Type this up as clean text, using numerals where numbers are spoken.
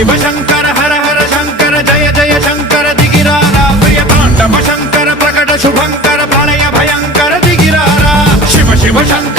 शिव शंकर हर हर शंकर जय जय शंकर दिगिरारा प्रिय तांडव शंकर प्रकट शुभंकर प्रलय भयंकर दिगिरारा शिव शिव शंकर